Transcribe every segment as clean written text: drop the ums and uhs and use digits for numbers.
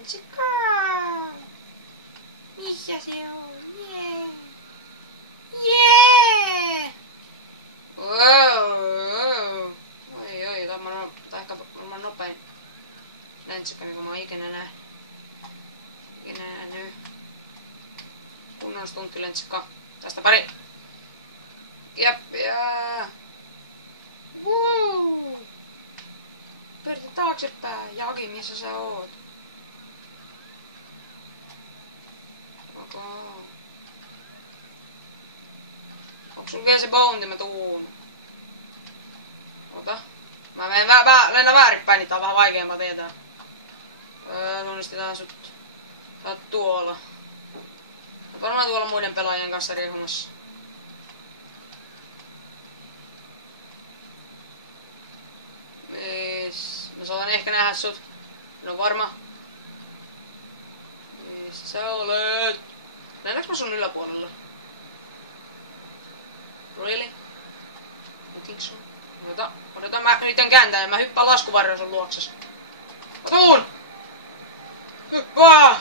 Lentsikaa! Missä se on? Jee! Jee! Wow! Oi, tämä on ehkä maailman nopein lentsikka, mikä mä oon ikinä nähnyt. Kunnon stunttilentsikka. Tästä pari. Jep. Woo! Pyöritä taaksepäin. Jaki, missä sä oot? Okay. Onks sulla vielä se bounty? Mä tuun. Ota. Mä lennän väärinpäin, niin tää on vähän vaikeampaa tietää. Tunnistetaan sut. Sä oot tuolla. Mä varmaan tuolla muiden pelaajien kanssa riehumassa. Mä saan ehkä nähdä sut. En oo varma. Missä sä olet? Lennäks mä sun yläpuolella? Really? I think so. Odotan, mä yritän kääntää ja mä hyppään laskuvarjoon sun luokses. Mä tuun! Hyppää!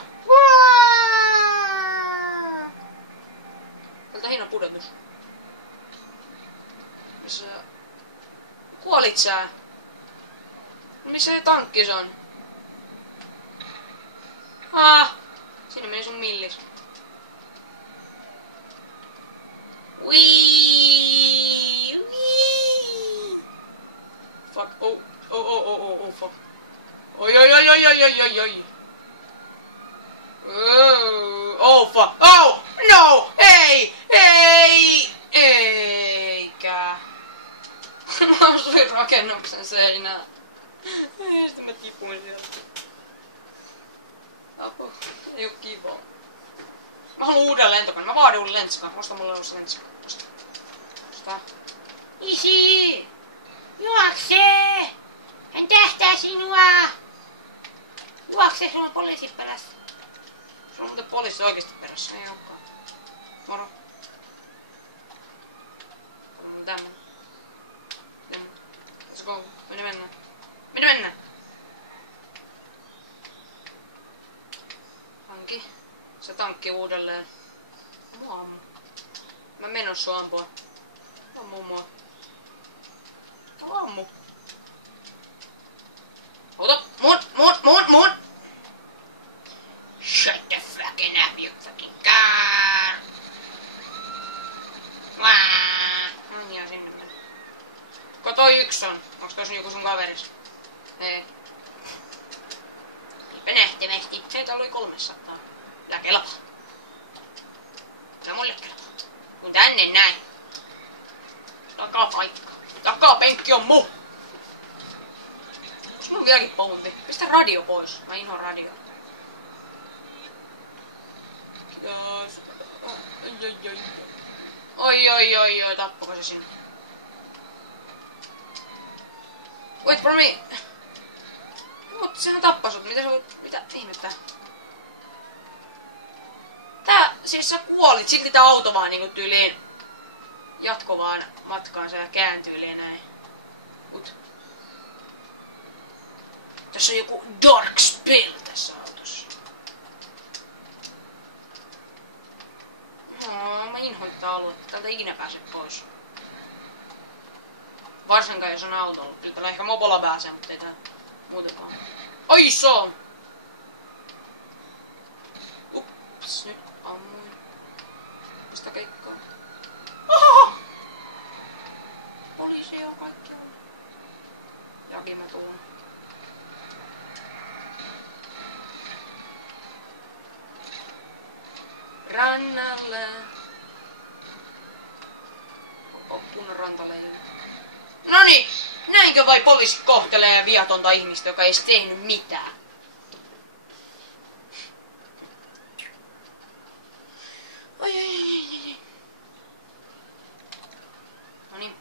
Tältä hieno pudotus. Missä... Kuolit sä? Missä se tankkis on? Sinne meni sun millis. Wii! Fuck. Oh, fuck. Oi. Oh, fuck. Oh, no! Eikä. Mä osuin rakennuksen seinään. Ja sitten mä tipuin sieltä. Apu, ei oo kivaa. Mä haluun uuden lentokoneen. Mä vaadin uuden lentokoneen. Osta mulle uusi lentokone. Osta. Isi! Juokse! Hän tähtää sinua! Juokse, sulla on poliisi perässä. Sulla on muuten poliisi oikeesti perässä. Ei olekaan. Moro. Tämmönen. Let's go. Mennään. Hanki. Se tankki uudelleen. Mua ammu. Mä menos sua ampua. Ammu mua. Ammu. Ota! Mun! Shut the fucking up, you fucking car! No niin, sinne mennä. Kuka toi yks on? Onks tossa joku sun kaveris? Ei. Eipä nähtävästi. Seitä oli 300. Älä kelpaa. Älä mulle kelpaa. Kun tänne näin. Takapaikka. Takapenkki on mu! Onks mulla vieläkin bounty? Pistä radio pois. Mä inhoan radio. Kiitos. Oi. Tappako se sinne? Wait for me! Mutta sehän tappaa sut. Mitä ihmettä? Siis sä kuolit, silti tää auto vaan niinku tyyliin jatkovaan matkaansa ja kääntyyliin näin. Mut. Tässä on joku dark spell tässä autossa. Mä inhoittaa aluetta. Täältä ei ikinä pääse pois. Varsinkaan jos on autolla. Kyllä täällä ehkä mopolla pääsee, mutta ei tää muutenkaan. Ai so! Ups, nyt ammuin. Mistä keikkaa? Ohoho! Poliisi on kaikki on. Jaki mä tuun. Rannalle. Kunnon rantaleille. Noniin! Näinkö vai poliisi kohtelee viatonta ihmistä, joka ei edes tehnyt mitään? Oi. Noniin.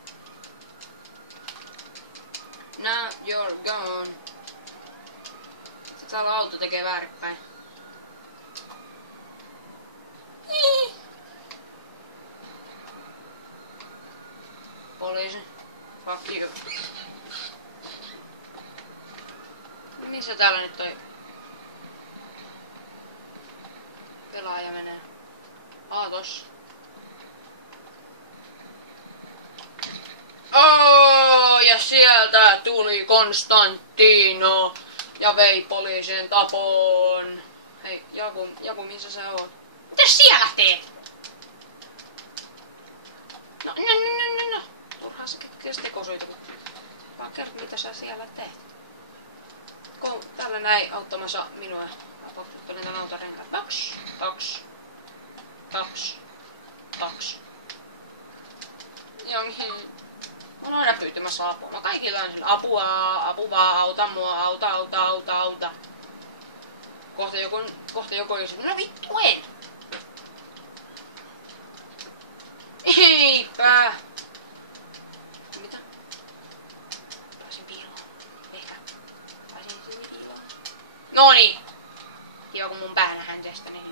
Now you're gone. Sitten täällä auto tekee väärinpäin. Poliisi. Fuck you. Missä täällä nyt toi? pelaaja menee? Tossa. Ja sieltä tuli Konstantino ja vei poliisin tapoon. Hei, Jaku, missä sä oot? Mitä siellä teet? No. Turhaa sä tekosyitä, vaan kerro mitä sä siellä teet. Täällä näin auttamassa minua. Mä pohjuttelin tän autorenkaan. Taks. Jonkin. Mä oon aina pyytämässä apua. Mä kaikilla on sillä apu vaan, auta mua, auta. Kohta joku olisi, no vittu en! Eipä! Mitä? Pääsin piiloon. Ehkä. Pääsin sinne piiloon. Noniin! Kiva kun mun päällä häntestä niin.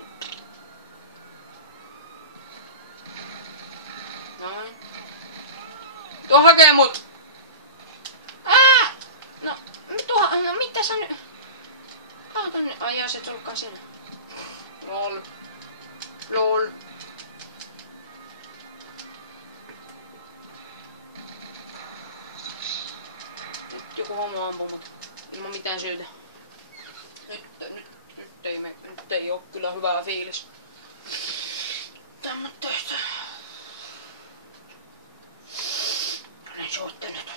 Noin. Tuo hakee mut! No mitä sä nyt? Tonne. Ai jaa, se et ollutkaan sinä. Lol. Nyt joku homo ampuu mut. Ilman mitään syytä. Nyt ei oo kyllä hyvää fiilis. Tämmöistä. Olen suuttunut.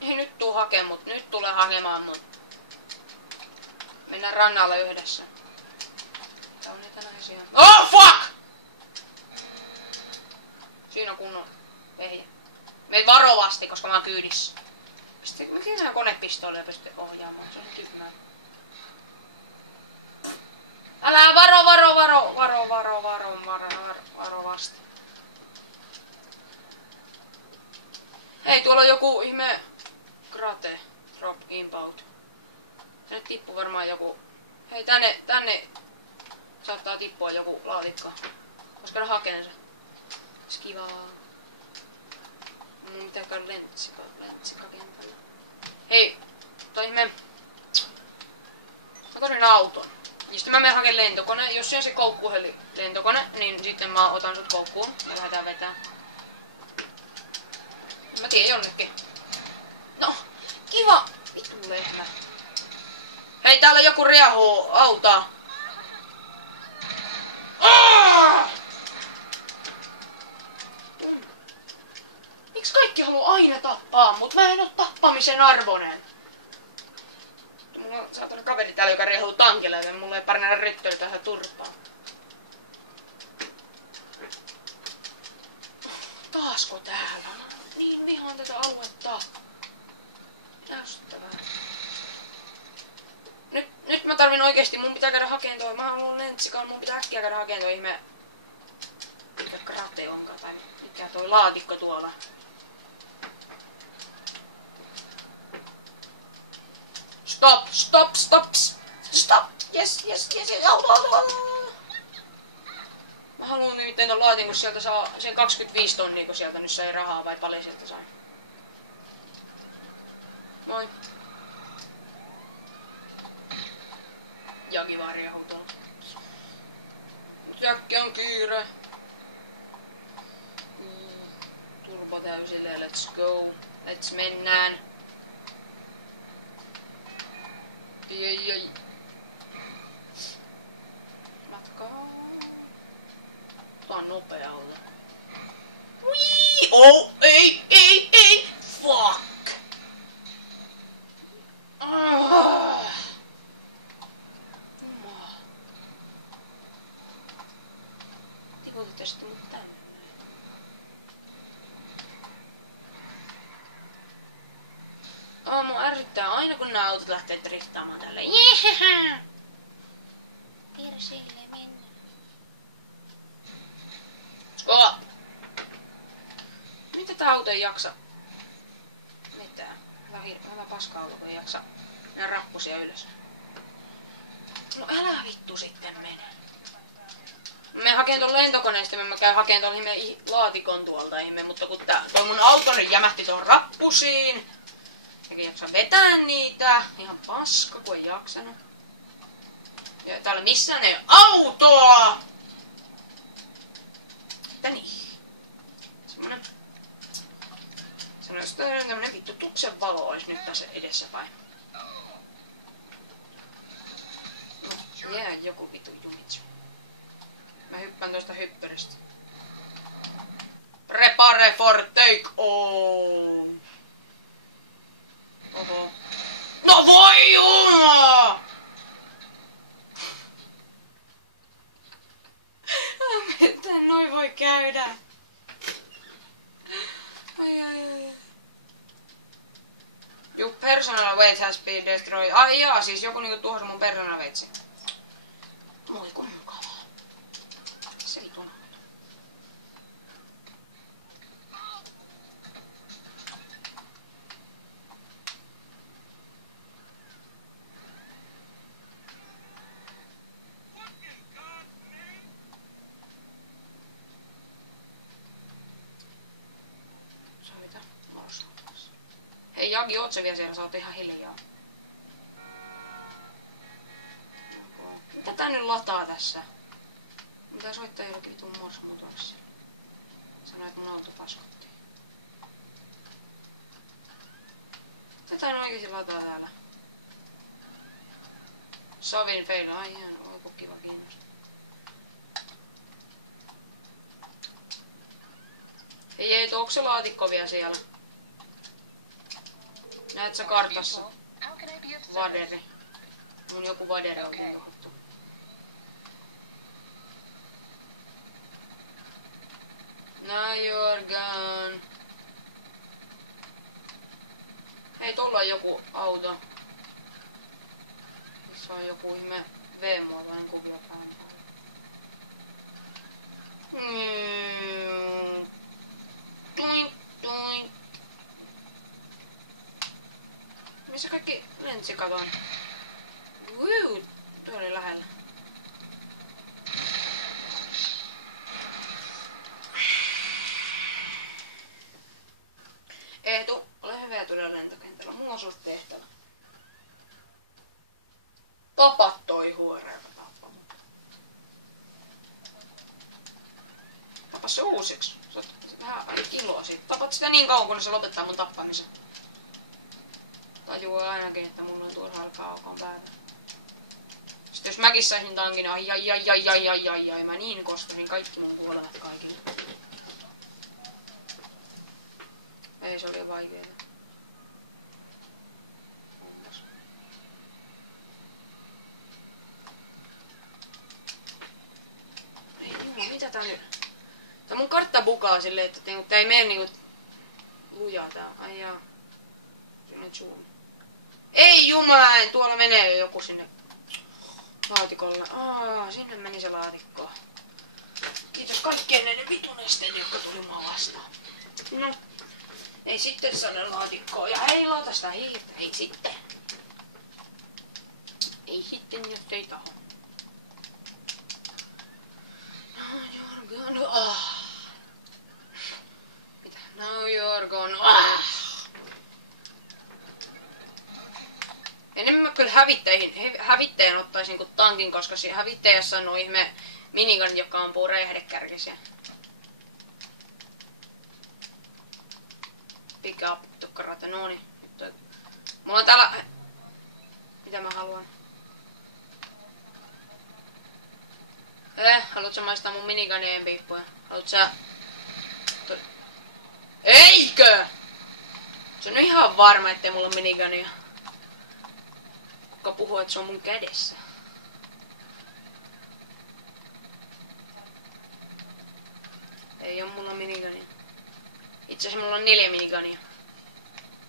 Ei nyt tuu hakee mut. Nyt tule hakemaan mut. Mennään rannalle yhdessä. Tää on niitä naisia. Oh fuck! Siinä on kunnon vehjä. Meet varovasti, koska mä oon kyydissä. Miksi sä konepistoolia pystyt ohjaamaan? Se on tyhmää. Älä varovasti. Hei, tuolla on joku ihme krate. Drop impound. Tänne tippuu varmaan joku. Hei, tänne saattaa tippua joku laatikko. Koska ne hakee sen. Skivaa. Mun pitää käydä lentsikkakentällä. Hei, toi ihme. Mä torin auton. Ja sitten mä menen hakemaan lentokone. Jos se on se koukkuheli lentokone, niin sitten mä otan sut koukkuun ja lähdetään vetää. Mä tiedän jonnekin. No, kiva. Vittu lehmä. Hei, täällä joku riahuu. Auta. Miksi kaikki haluaa aina tappaa, mut mä en oo tappamisen arvoinen? Mulla on saatana kaveri täällä, joka riehuu tankille, joten mulla ei parina ryttöä tähän turpaan. Taasko täällä? Niin vihaan tätä aluetta. Ärsyttävää. Nyt mä tarvin oikeesti, mun pitää käydä hakeen toi. Mä haluan lentsikaan, mun pitää äkkiä käydä hakeen toi ihme. Mikä krate onkaan, tai mikä toi laatikko tuolla. Stop! Yes! Auto! Mä haluan nimittäin ton laatin, kun sieltä saa sen 25 tonnia, kun sieltä nyt sai rahaa, vai paljon sieltä sai. Moi. Jagivari jahuu tuolla. Jäkki on kiire. Turbo täysille, let's go. Let's mennään. Ei. Matkaa. Tää on nopea olla. Wii! Oh! Ei! Fuck! Tiputitte sitten mut tänne. Mun ärsyttää aina kun nää autot lähtee driftaamaan tälle. Jehehe! Perseille mennä. Sko! Mitä tää auto ei jaksa? Mitään. Hyvä paska-auto, kun ei jaksa nää rappusia ylös. No älä vittu sitten mene. Mä hakeen ton lentokoneesta, mä käyn hakeen ton laatikon tuolta ihme, mutta kun toi mun autoni jämähti tuon rappusiin. Eikä jaksa vetää niitä. Ihan paska, kun ei jaksanut. Ja täällä missään ei ole autoa! Mitä niin? Semmonen... Sanois tämmönen vittu tuksen valo ois nyt tässä edessä päin. No, jää joku vitu jumitsu. Mä hyppään tosta hyppyrästä. Prepare for take on! Oho. No voi jumala! Mitä noin voi käydä? Ai. Your personal weight has been destroyed. Ai jaa, siis joku niinku tuhosi mun personal weightsi. Moi kun mukavaa. Se vitun. Hei Jagi, oot sä vielä siellä? Sä oot ihan hiljaa. Mitä tää nyt lataa tässä? Mitä soittaa jollekin vitun morsmuutorissa? Sanoi, että mun auto paskottiin. Mitä tää nyt oikeesti lataa täällä? Savin feila. Ai ihan, oiku kiva kiinnostaa. Hei, onko se laatikko vielä siellä? Näet sä kartassa? Vaderi. Mun joku vaderi on tuhottu. Now you're gone. Hei, tuolla on joku auto. Missä on joku ihme V-muotoinen kuvio päällä. Tuink, tuink. Missä kaikki lentsikat on? Wuu, tuo oli lähellä. Eetu, ole hyvä ja tule lentokentällä. Mulla on susta tehtävä. Tapa toi huora, joka tappaa mut. Tapa se uusiksi. Sä oot vähän kiloa siitä. Tapat sitä niin kauan, kun se lopettaa mun tappamisen. Tajuaa ainakin, että mulla on turha alkaa alkaan päällä. Sitten jos mäkin saisin tankin, ai, mä niin kostasin kaikki mun puolevat kaikille. Ei, se oli vaikeeta. Ei jumala, mitä tää nyt? Tää mun kartta bukaa silleen, että tää ei mene niinku lujaa tää. Ai jaa. Siinä on zoom. Ei jumala, tuolla menee joku sinne laatikolle. Sinne meni se laatikko. Kiitos kaikkien näiden vitun esteiden, jotka tuli mua vastaan. No, ei sitten saada laatikkoa. Ja ei laata sitä hiirtä. Ei sitten. Ei sitten, jos ei taho. Now you're gone. Mitä? Now you're gone. Enemmän mä kyllä hävittäjän ottaisin kuin tankin, koska siinä hävittäjässä on ihme minigun, joka ampuu räjähdekärkisiä. Pick up, tukkarata, nooni. Mulla on täällä... Mitä mä haluan? Haluut sä maistaa mun minigunien piippuja? Haluut sä... Eikö? Se on ihan varma, ettei mulla on minigunia. Kuka puhuu, että se on mun kädessä? Ei oo mulla minigunia. Itse asiassa mulla on 4 minigunia.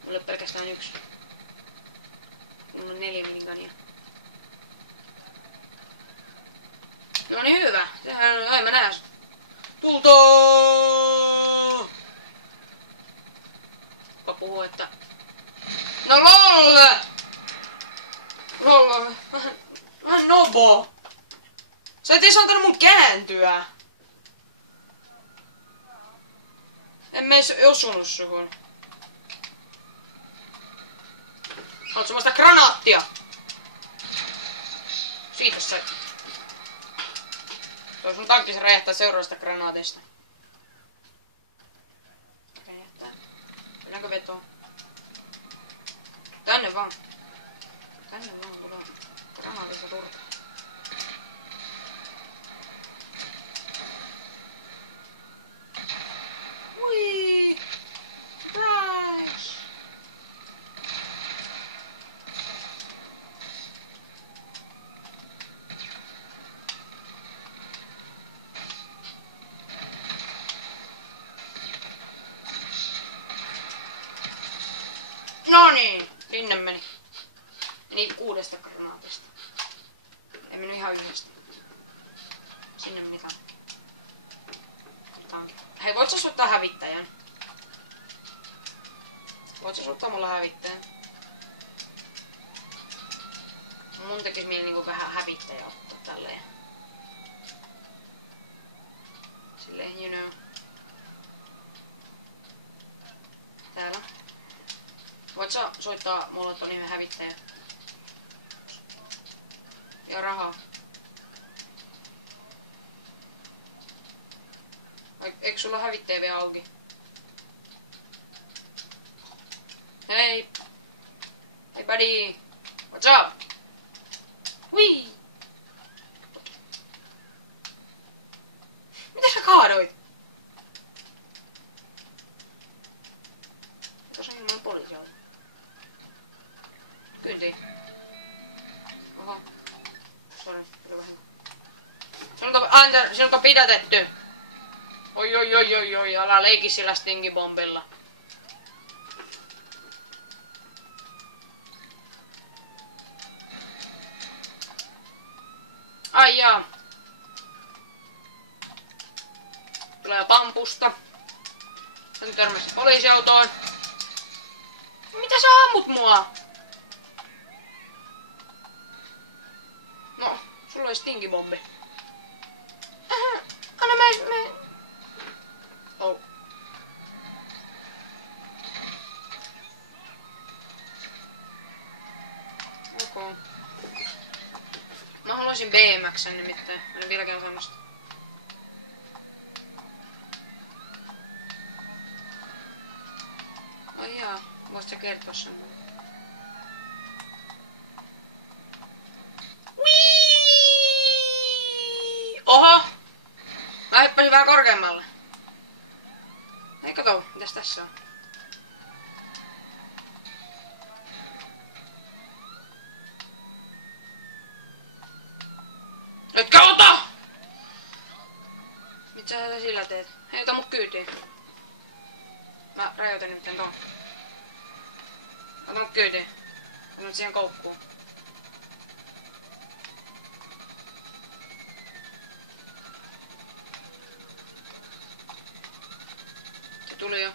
Mulla on pelkästään 1. Mulla on 4 minigunia. No niin hyvä. Sehän on aivan nääs. Tultoo! Kuka puhuu, että... No lol! Lol, vähän nobo. Sä et ees antanut mun kääntyä. En mä ees osunut suhun. Haluat semmoista granaattia? Siitä sait. Toi sun tankki se räjähtää seuraavasta granaateista. Räjähtää. Mennäänkö vetoon? Tänne vaan. Tänne vaan, kun on granaatista turpaa. Ui! Surprise! Noniin! Sinne meni. Meni 6 granaatista. Ei mennyt ihan 1. Sinne meni tankki. Hei, voit sä soittaa hävittäjän? Voit sä soittaa mulla hävittäjän? Mun tekis mieli niinku vähän hävittäjä ottaa tälleen. Silleen, you know. Täällä. Voit sä soittaa mulle ton ihan hävittäjä? Ja rahaa. Eikö sulla hävittäjä vielä auki? Hei! Hei buddy! What's up? Hui! Mitä sä kaadoit? Tuossa on ilman poliisiauto. Kyntiin. Oho. Sori, tuli vähän. Sinut on pidätetty. Oi, älä leiki sillä stingibombilla. Ai jaa. Tulee pampusta. Sen törmäsi poliisiautoon. Mitä sä ammut mua? No, sulla oli stingibombi. Anna mä... Oh. Okay. Mä haluaisin BMX:n nimittäin. Mä en vieläkään semmoista. Ai jaa, voit sä kertoa semmoinen? Oho! Mä hyppäsin vähän korkeammalle. Ei kato, mitäs tässä on? Etkö ota! Mitä sä sillä teet? Hei, ota mut kyytiin. Mä rajoitan nimittäin ton. Ota mut kyytiin. Ota mut siihen koukkuun. Se tuli jo.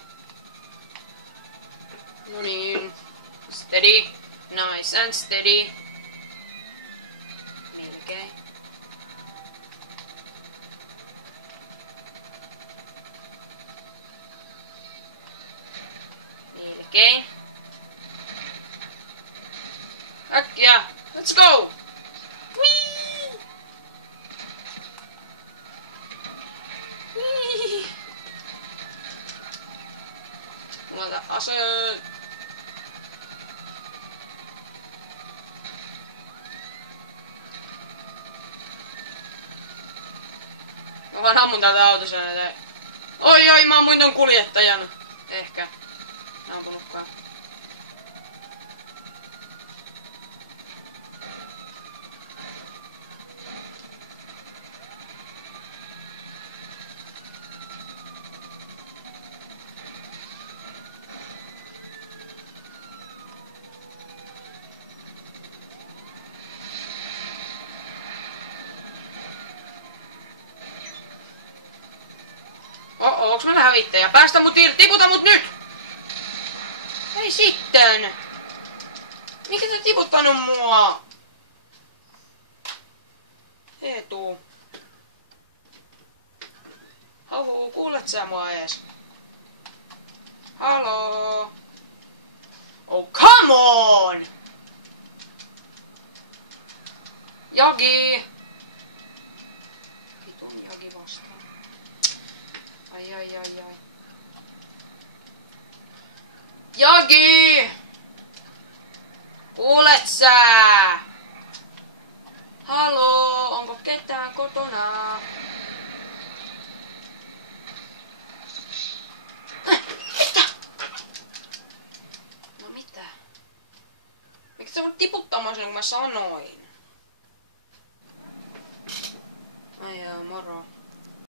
No niin. Steady. Nice and steady. Melkein. Melkein. Äkkiä. Let's go! Whee! Whee! Mulla aseet. Mä vaan ammun täältä autossa näitä. Oi, mä ammuin ton kuljettajan. Ehkä. Mä ampunutkaan. Onks meillä hävittäjä? Päästä mut irti! Tiputa mut nyt! Ei sitten! Mikä te tiputtanut mua? Eetu. Auhu, kuulet sä mua ees? Haloo? Oh, come on! Jagi! Vitun Jagi vastaan. Ai. Jagi! Kuulet sä? Haloo, onko ketään kotona? Mitä? No mitä? Miksi sä voit tiputtamaan silloin kun mä sanoin? Ai jaa, moro.